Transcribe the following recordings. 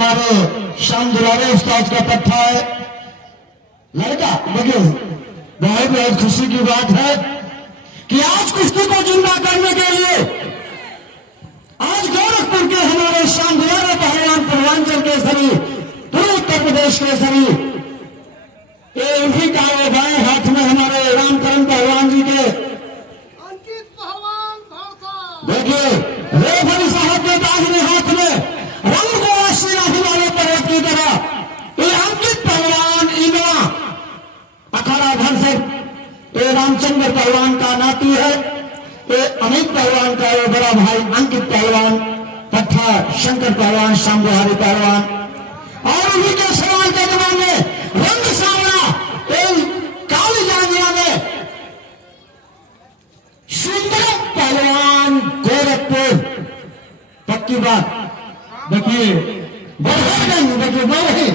हमारे शाम दुलारे उस्ताद का पट्टा है लड़का। देखिए बहुत खुशी की बात है कि आज कुश्ती को जिंदा करने के लिए आज गोरखपुर के हमारे शाम दुलारे पहलवान पूर्वांचल केसरी, पूर्व उत्तर प्रदेश केसरी, इन्हीं का बाएं हाथ में हमारे रामकरण पहलवान जी के अंकित पहलवान। देखिए रेफरी साहब के दाहिने हाथ में रंग को आशी राखी वाले पर्वत की तरह ये अंकित पहलवान इनवा अखाड़ा भर से ये रामचंद्र पहलवान का नाती है, ये अमित पहलवान का ये बड़ा भाई अंकित पहलवान, पट्टा शंकर पहलवान, श्याम बिहारी पहलवान और उन्हीं के सवाल के जवाब में रंग सामना काली जांगिया में सुंदर पहलवान गोरखपुर। पक्की बात देखिए बरहरगंज, देखिए वही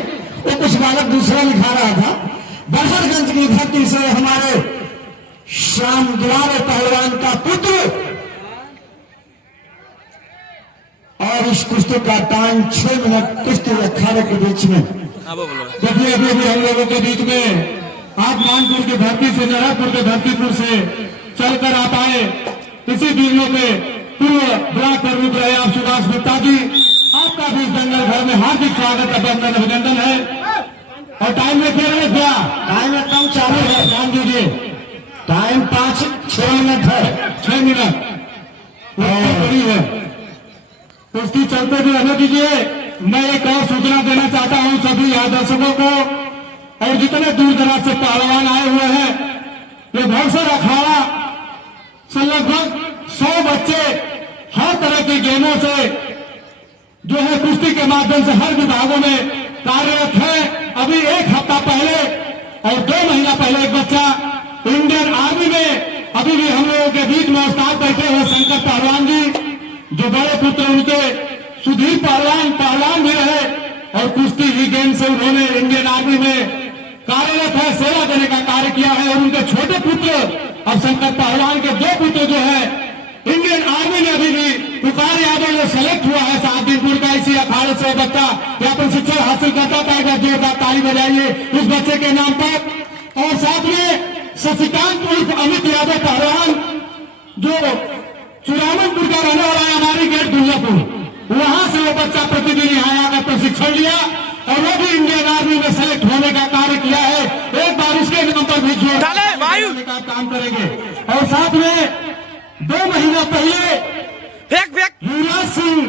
वो कुछ बालक दूसरा लिखा रहा था, बरहरगंज की धरती से हमारे श्याम दुलारे पहलवान का पुत्र और इस कुश्ती का टाइम 6 मिनट कुश्ती अखाड़े के बीच में। देखिए अभी भी हम लोगों के बीच में आप मानपुर की धरती से, नारायणपुर के धरतीपुर से चलकर आप आए, इसी दिनों पे पूर्व ब्लॉक प्रमुख रहे आप सुभाष गुप्ता जी, आपका भी जंगल घर में हार्दिक स्वागत अभिनंदन है। और टाइम में क्या रहे क्या? टाइम एकदम चालू है, ध्यान दीजिए। टाइम 5-6 मिनट है, 6 मिनट बड़ी है। कुश्ती चलते भी रहने दीजिए। मैं एक और सूचना देना चाहता हूं सभी दर्शकों को और जितने दूर दराज से पहलवान आए हुए हैं, ये भरसर अखाड़ा से लगभग 100 बच्चे हर तरह की गेमों से जो है कुश्ती के माध्यम से हर विभागों में कार्यरत है। अभी एक हफ्ता पहले और 2 महीना पहले एक बच्चा इंडियन आर्मी में अभी भी हम लोगों के बीच में उस्ताद बैठे हुए शंकर पहलवान जी, जो बड़े पुत्र उनके सुधीर पहलवान भी रहे और कुश्ती ही गेम से उन्होंने इंडियन आर्मी में कार्यरत है, सेवा देने का कार्य किया है। और उनके छोटे पुत्र अब शंकर पहलवान के 2 पुत्र जो है इंडियन आर्मी में अभी भी पुकार यादव में सेलेक्ट हुआ है सादीपुर का। इसी अखाड़े से बच्चा यहाँ पर शिक्षा हासिल करता था। एक बार जोरदार ताली बजाइए उस बच्चे के नाम पर। और साथ में शशिकांत उर्फ अमित यादव पहलवान जो चुरावनपुर का रहने वाला है, हमारी गेट दुर्गापुर, वहां से वो बच्चा प्रतिदिन यहाँ आकर प्रशिक्षण लिया और वो भी इंडियन आर्मी में सेलेक्ट होने का कार्य किया है। एक बार उसके नाम पर भी जोर काम करेंगे। और साथ में 2 महीना पहले युवराज सिंह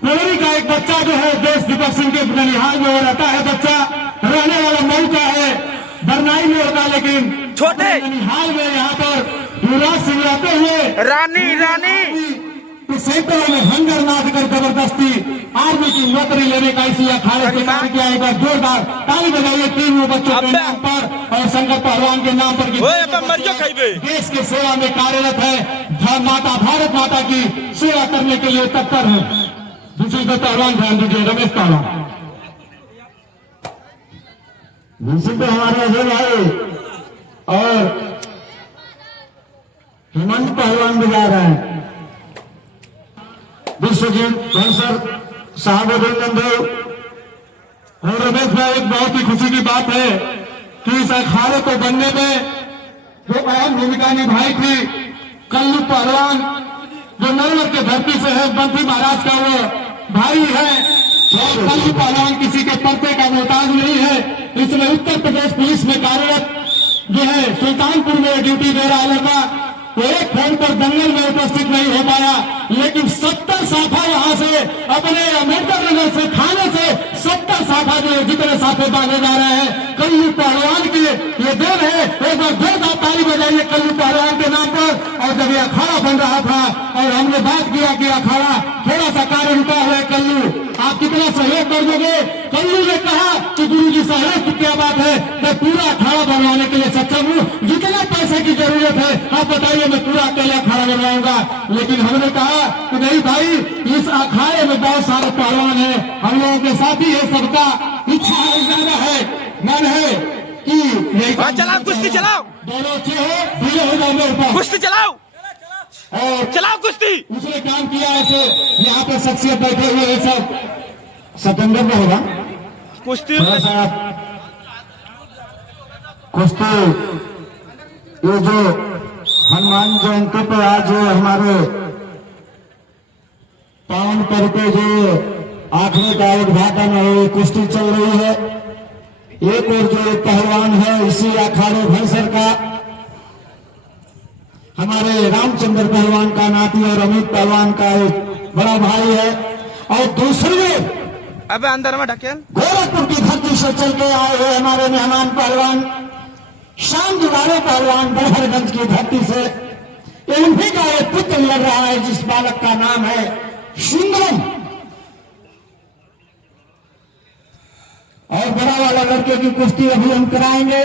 कोहरी का एक बच्चा जो है देश दीपक सिंह के ननिहाल में रहता है, बच्चा रहने वाला मऊ का है, बरनाई में होता, लेकिन छोटे ननिहाल में यहाँ पर युवराज सिंह रहते हुए रानी सेंटरों में हंगर नाद कर जबरदस्ती आर्मी की नौकरी लेने का इसी अखाड़े से कार्य किया। एक बार जोरदार ताली बजाइए 3 बच्चों के नाम पर और शंकर पहलवान के नाम पर देश की सेवा में कार्यरत है, माता भारत माता की सेवा करने के लिए तत्पर है। दूसरी को पहलवान ध्यान दीजिए, रमेश पहलवान दूसरी पे हमारे अजय भाई और हेमंत पहलवान भी जा रहे हैं। विश्वजीत बंसर साहब देव और रमेश भाई, एक बहुत ही खुशी की बात है कि इस अखाड़े को बनने में जो अहम भूमिका निभाई थी कल्लू पहलवान, जो नलवर के धरती से है, मंत्री महाराज का वो भाई है। और कल्लू पहलवान किसी के पर्दे का मोहताज नहीं है। इसमें उत्तर प्रदेश पुलिस में कार्यरत जो है सुल्तानपुर में ड्यूटी दे रहा है लड़का, वो एक फोन पर दंगल में उपस्थित नहीं हो पाया, लेकिन 70 साफा वहां से अपने अम्बेडकर नगर से थाने से 70 साफा जो जितने साफे बांधे जा रहे हैं कल्लू पहलवान की ये देन है। एक बार जोरदार ताली बजाइए कल्लू पहलवान के नाम पर। और जब ये अखाड़ा बन रहा था और हमने बात किया कि अखाड़ा थोड़ा सा कार्य रुका हुआ है, कल्लू आप कितना सहयोग कर दोगे? कल्लू ने कहा कि गुरु जी सहयोग की क्या बात है, मैं पूरा अखाड़ा बनवाने के लिए सक्षम हूँ, जितने पैसे की जरूरत है आप बताइए, मैं पूरा अकेले अखाड़ा बनवाऊंगा। लेकिन हमने कहा कि नहीं भाई, इस अखाड़े में बहुत सारे पहलवान हैं, हम लोगों के साथी है, सबका इच्छा है, मन है कि चलाओ कुश्ती चलाओ, दोनों अच्छे हो, ढीले हो जाओ मेरे पास, कुश्ती चलाओ और चलाओ कुश्ती। उसने काम किया ऐसे यहाँ पे शख्सियत बैठे हुए हैं सब। सितंबर में होगा कुश्ती थोड़ा सा कुश्ती। ये जो हनुमान जयंती पर आज जो हमारे पावन पर्व पे जो आखिरी का उद्घाटन है, ये कुश्ती चल रही है। एक और जो पहलवान है इसी अखाड़े भरसर का हमारे रामचंद्र पहलवान का नाती और अमित पहलवान का एक बड़ा भाई है, और दूसरे अबे अंदर में ढकेल गोरखपुर की धरती से चल के आए हुए हमारे मेहमान पहलवान शाम दुलारे पहलवान बड़हरगंज की धरती से, उन्हीं का एक पुत्र लड़ रहा है जिस बालक का नाम है सुंदरम। और बड़ा वाला लड़के की कुश्ती अभी हम कराएंगे।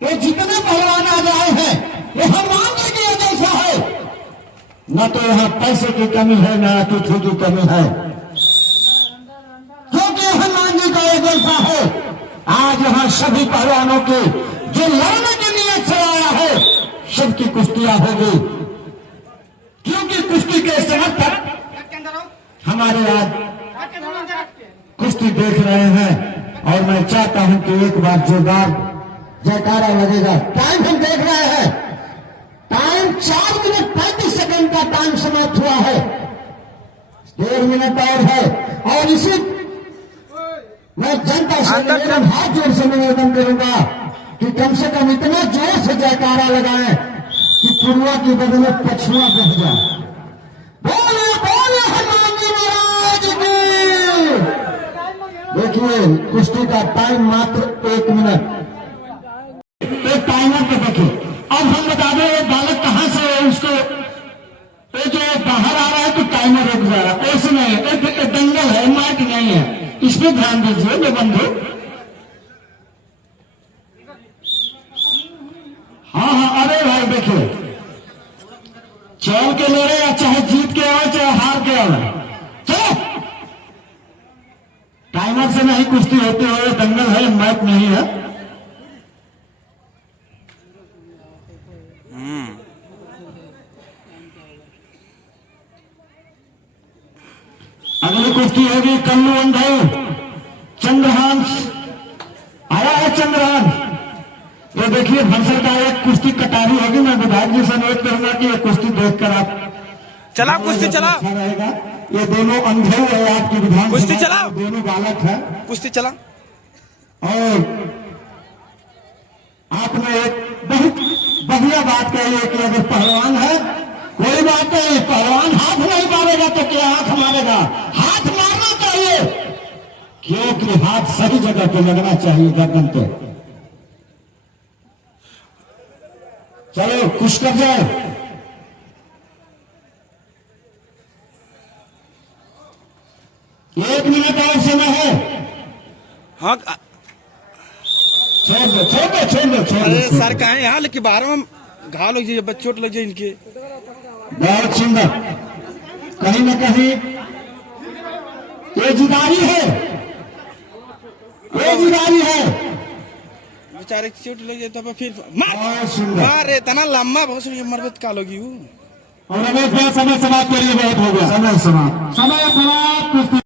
ये जितने पहलवान आज आए हैं ये हनुमान जी की जैसा है, न तो यहाँ पैसे की कमी है न अतिथि की कमी है, क्योंकि हनुमान जी का ये जैसा है। आज यहाँ सभी पहलवानों की जो लड़ने की नीयत से आया है सबकी कुश्तियां होगी, क्योंकि कुश्ती के समर्थक हमारे आज कुश्ती देख रहे हैं। और मैं चाहता हूं कि एक बार जोरदार जयकारा लगेगा। टाइम हम देख रहे हैं, टाइम 4 मिनट 35 सेकंड का टाइम समाप्त हुआ है, 1.5 मिनट और है। और इसी मैं जनता से निवेदन हाथ जोड़ से निवेदन करूंगा कि कम से कम इतना जोर से जयकारा लगाएं कि पूर्वा की बदले पछुआ बह जाए। बोले बोले हनुमान जी महाराज की। देखिए कुश्ती का टाइम मात्र 1 मिनट। एक टाइमर पे देखिए। अब हम बता दें ये बालक कहां से है, उसको ये जो बाहर आ रहा है तो टाइमर रुक जा रहा है, ऐसे नहीं है, एक दंगल है, मार्क नहीं है, इस पे ध्यान दीजिए मेरे बंधु। हाँ, अरे भाई देखिए चल के ले रहे हैं, चाहे जीत के आओ चाहे हार के आओ, चलो। टाइमर से नहीं कुश्ती होती है, दंगल है, मैच नहीं है। अगली कुश्ती होगी कन्नू अंधे चंद्रहांस आया है। चंद्रहांस ये देखिए भरसर का एक कुश्ती कटारी होगी। मैं विधायक जी से अनुरोध करूंगा कि ये कुश्ती देखकर आप चला कुश्ती चला अच्छा रहेगा। ये दोनों अंधे है आपकी विधान कुश्ती चला, दोनों बालक है कुश्ती चला। और आपने एक बहुत बढ़िया बात कही है कि अगर पहलवान है कोई बात नहीं, पहलवान हाथ नहीं मारेगा तो क्या आंख मारेगा, हाथ मारना चाहिए, क्योंकि हाथ सही जगह पे लगना चाहिए, गर्दन पे। चलो खुश कर जाए। एक मिनट और समय है। हाँ छोड़ दो छोड़ दो छोड़ दो छोड़ अरे दो। सर कहा यहाँ लेकिन बाहर में घाव लग जाए, चोट लग जाए इनके। बहुत सुंदर। कहीं न कहीं ये जुदाई है, ये जुदाई है। बेचारे की चोट लग जाए तो फिर बहुत सुंदर। मार इतना लंबा बहुत मरबत का लोगी। और रमेश भाई समय समाप्त करिए, बहुत हो गया समय समाप्त।